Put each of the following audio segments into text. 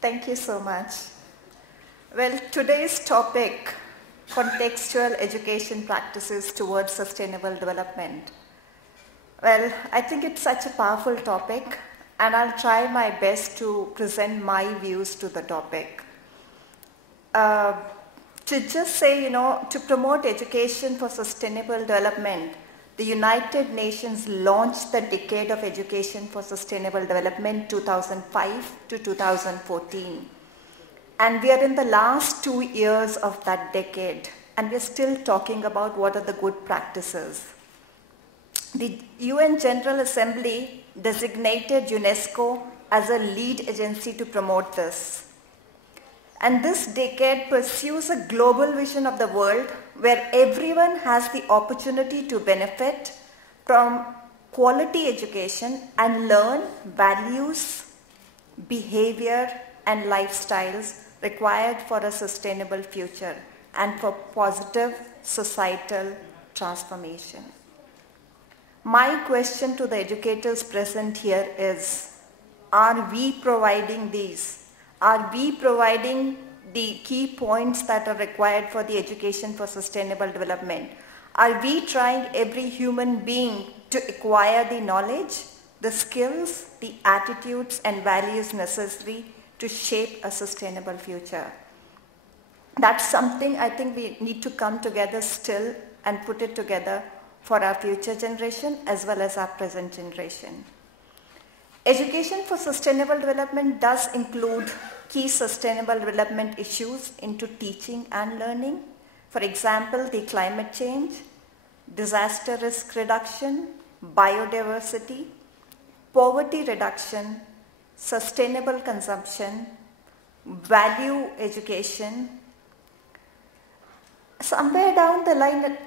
Thank you so much. Well, today's topic, contextual education practices towards sustainable development. Well, I think it's such a powerful topic, and I'll try my best to present my views to the topic. To just say, to promote education for sustainable development, the United Nations launched the Decade of Education for Sustainable Development 2005 to 2014. And we are in the last 2 years of that decade, and we're still talking about what are the good practices. The UN General Assembly designated UNESCO as a lead agency to promote this. And this decade pursues a global vision of the world where everyone has the opportunity to benefit from quality education and learn values, behavior, and lifestyles required for a sustainable future and for positive societal transformation. My question to the educators present here is, are we providing these? Are we providing the key points that are required for the education for sustainable development? Are we trying every human being to acquire the knowledge, the skills, the attitudes and values necessary to shape a sustainable future? That's something I think we need to come together still and put it together for our future generation as well as our present generation. Education for sustainable development does include key sustainable development issues into teaching and learning. For example, the climate change, disaster risk reduction, biodiversity, poverty reduction, sustainable consumption, value education. Somewhere down the line,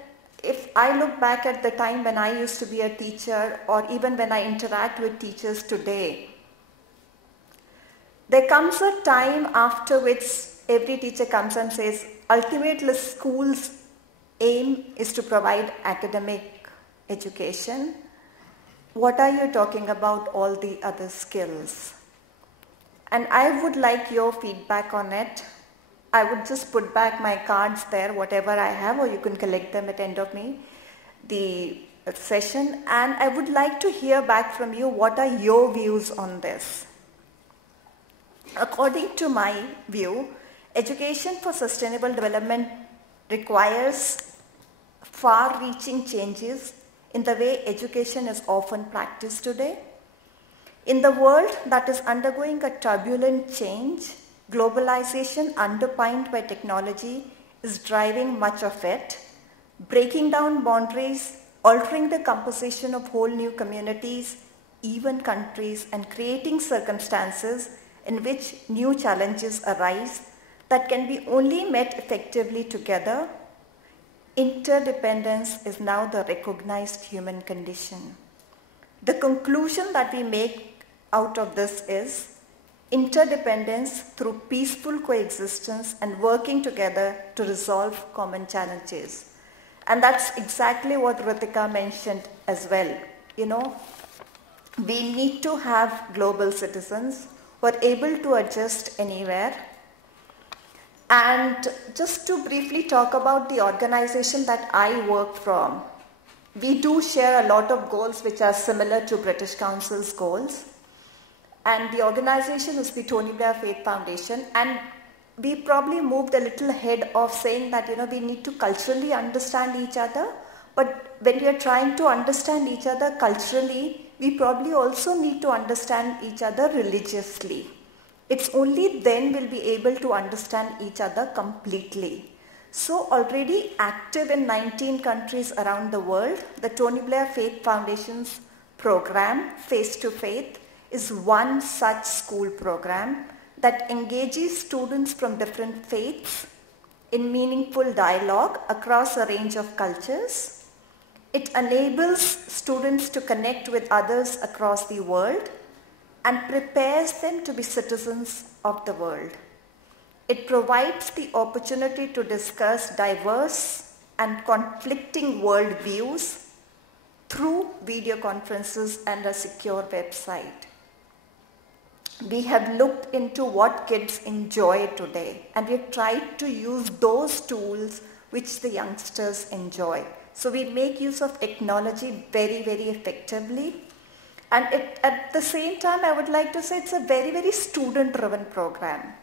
if I look back at the time when I used to be a teacher, or even when I interact with teachers today, there comes a time after which every teacher comes and says, ultimately school's aim is to provide academic education. What are you talking about all the other skills? And I would like your feedback on it. I would just put back my cards there, whatever I have, or you can collect them at the end of the session. And I would like to hear back from you, what are your views on this? According to my view, education for sustainable development requires far-reaching changes in the way education is often practiced today. In the world that is undergoing a turbulent change, globalization underpinned by technology is driving much of it, breaking down boundaries, altering the composition of whole new communities, even countries, and creating circumstances in which new challenges arise that can be only met effectively together. Interdependence is now the recognized human condition. The conclusion that we make out of this is interdependence through peaceful coexistence and working together to resolve common challenges. And that's exactly what Ritika mentioned as well. We need to have global citizens who are able to adjust anywhere. And just to briefly talk about the organization that I work from, we do share a lot of goals which are similar to British Council's goals. And the organization is the Tony Blair Faith Foundation, and we probably moved a little ahead of saying that we need to culturally understand each other, but when we are trying to understand each other culturally, we probably also need to understand each other religiously. It's only then we'll be able to understand each other completely. So already active in 19 countries around the world, the Tony Blair Faith Foundation's program, Face to Faith, is one such school program that engages students from different faiths in meaningful dialogue across a range of cultures. It enables students to connect with others across the world and prepares them to be citizens of the world. It provides the opportunity to discuss diverse and conflicting worldviews through video conferences and a secure website. we have looked into what kids enjoy today, and we've tried to use those tools which the youngsters enjoy. So we make use of technology very, very effectively. And at the same time, I would like to say it's a very, very student-driven program.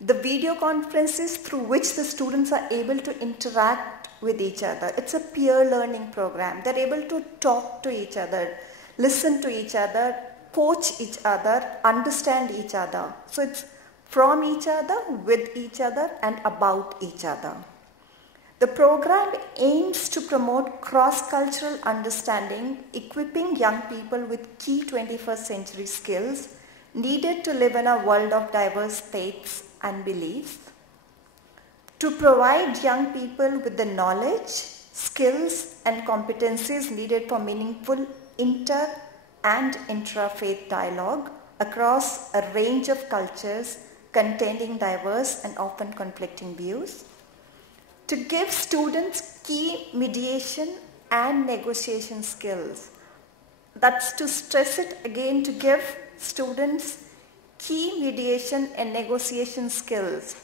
The video conferences through which the students are able to interact with each other. It's a peer learning program. They're able to talk to each other, listen to each other, coach each other, understand each other. So it's from each other, with each other, and about each other. The program aims to promote cross-cultural understanding, equipping young people with key 21st century skills needed to live in a world of diverse faiths and beliefs, to provide young people with the knowledge, skills, and competencies needed for meaningful inter- and intra-faith dialogue across a range of cultures containing diverse and often conflicting views, to give students key mediation and negotiation skills. That's to stress it again, to give students key mediation and negotiation skills.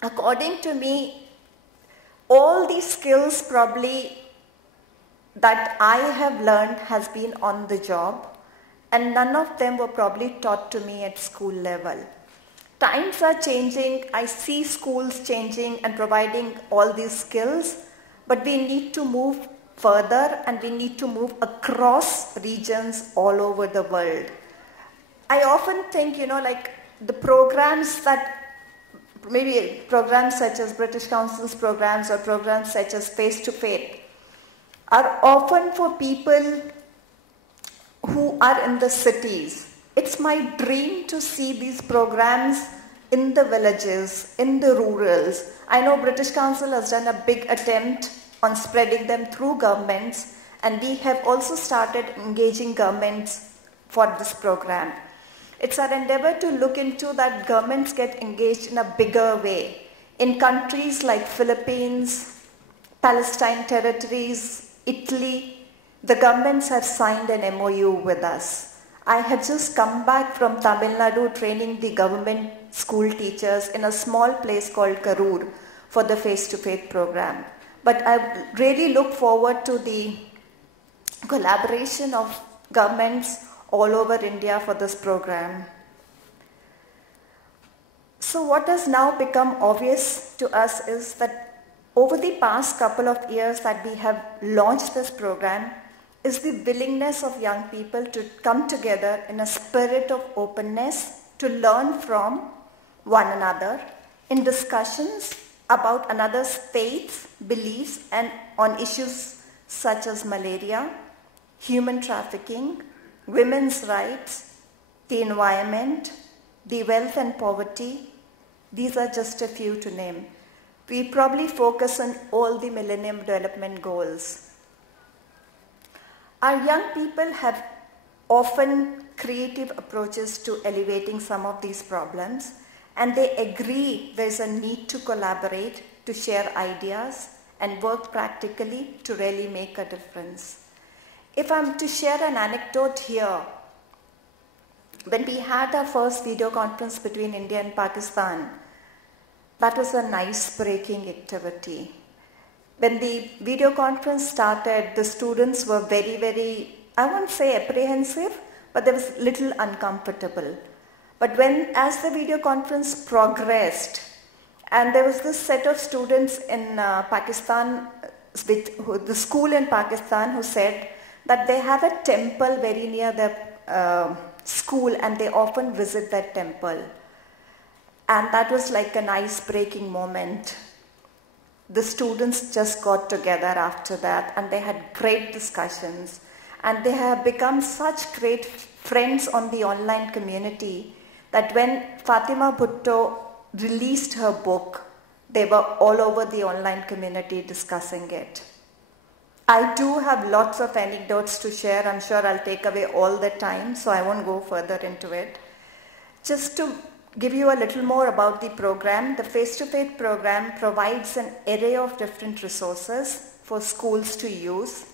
According to me, all these skills probably that I have learned has been on the job, and none of them were probably taught to me at school level. Times are changing, I see schools changing and providing all these skills, but we need to move further and we need to move across regions all over the world. I often think, like the programs that, maybe programs such as British Council's programs or programs such as Face to Faith, are often for people who are in the cities. It's my dream to see these programs in the villages, in the rurals. I know British Council has done a big attempt on spreading them through governments, and we have also started engaging governments for this program. It's our endeavor to look into that governments get engaged in a bigger way. In countries like Philippines, Palestine territories, Italy, the governments have signed an MOU with us. I have just come back from Tamil Nadu training the government school teachers in a small place called Karur for the Face-to-Faith program. But I really look forward to the collaboration of governments all over India for this program. So what has now become obvious to us is that over the past couple of years that we have launched this program is the willingness of young people to come together in a spirit of openness to learn from one another in discussions about another's faiths, beliefs, and on issues such as malaria, human trafficking, women's rights, the environment, the wealth and poverty. These are just a few to name. We probably focus on all the Millennium Development Goals. Our young people have often creative approaches to elevating some of these problems, and they agree there's a need to collaborate, to share ideas, and work practically to really make a difference. If I'm to share an anecdote here, when we had our first video conference between India and Pakistan, that was an ice-breaking activity. When the video conference started, the students were very, very, I won't say apprehensive, but they was little uncomfortable. But as the video conference progressed, and there was this set of students in Pakistan, the school in Pakistan, who said that they have a temple very near their school and they often visit that temple. And that was like an ice-breaking moment. The students just got together after that and they had great discussions. And they have become such great friends on the online community that when Fatima Bhutto released her book, they were all over the online community discussing it. I do have lots of anecdotes to share. I'm sure I'll take away all the time, so I won't go further into it. Just to give you a little more about the program, the Face-to-Faith program provides an array of different resources for schools to use,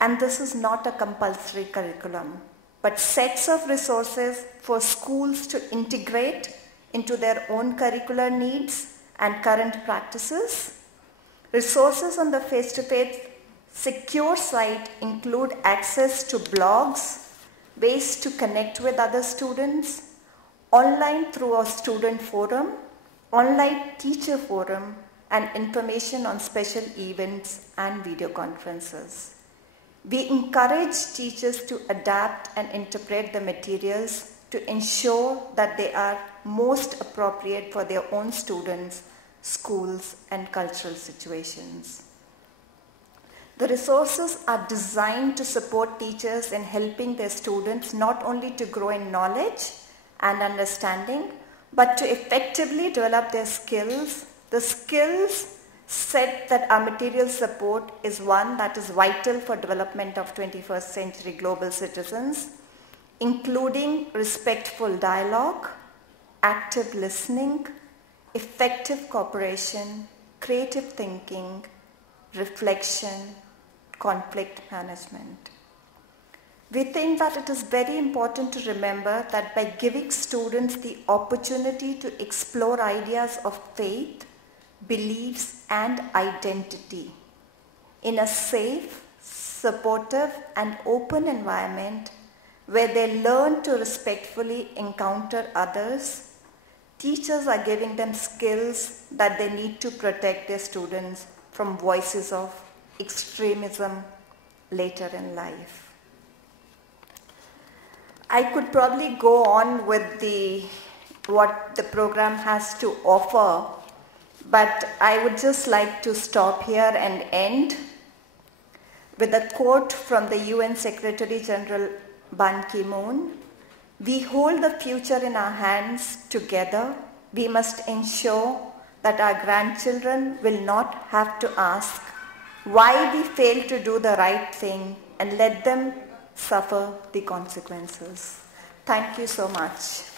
and this is not a compulsory curriculum. but sets of resources for schools to integrate into their own curricular needs and current practices. Resources on the face-to-face secure site include access to blogs, ways to connect with other students, online through a student forum, online teacher forum, and information on special events and video conferences. We encourage teachers to adapt and interpret the materials to ensure that they are most appropriate for their own students, schools, and cultural situations. The resources are designed to support teachers in helping their students not only to grow in knowledge and understanding, but to effectively develop their skills. The skills set that our materials support is one that is vital for development of 21st century global citizens, including respectful dialogue, active listening, effective cooperation, creative thinking, reflection, conflict management. We think that it is very important to remember that by giving students the opportunity to explore ideas of faith, beliefs, and identity in a safe, supportive, and open environment where they learn to respectfully encounter others, teachers are giving them skills that they need to protect their students from voices of extremism later in life. I could probably go on with what the program has to offer, but I would just like to stop here and end with a quote from the UN Secretary General Ban Ki-moon. "We hold the future in our hands together. We must ensure that our grandchildren will not have to ask why we failed to do the right thing and let them suffer the consequences." Thank you so much.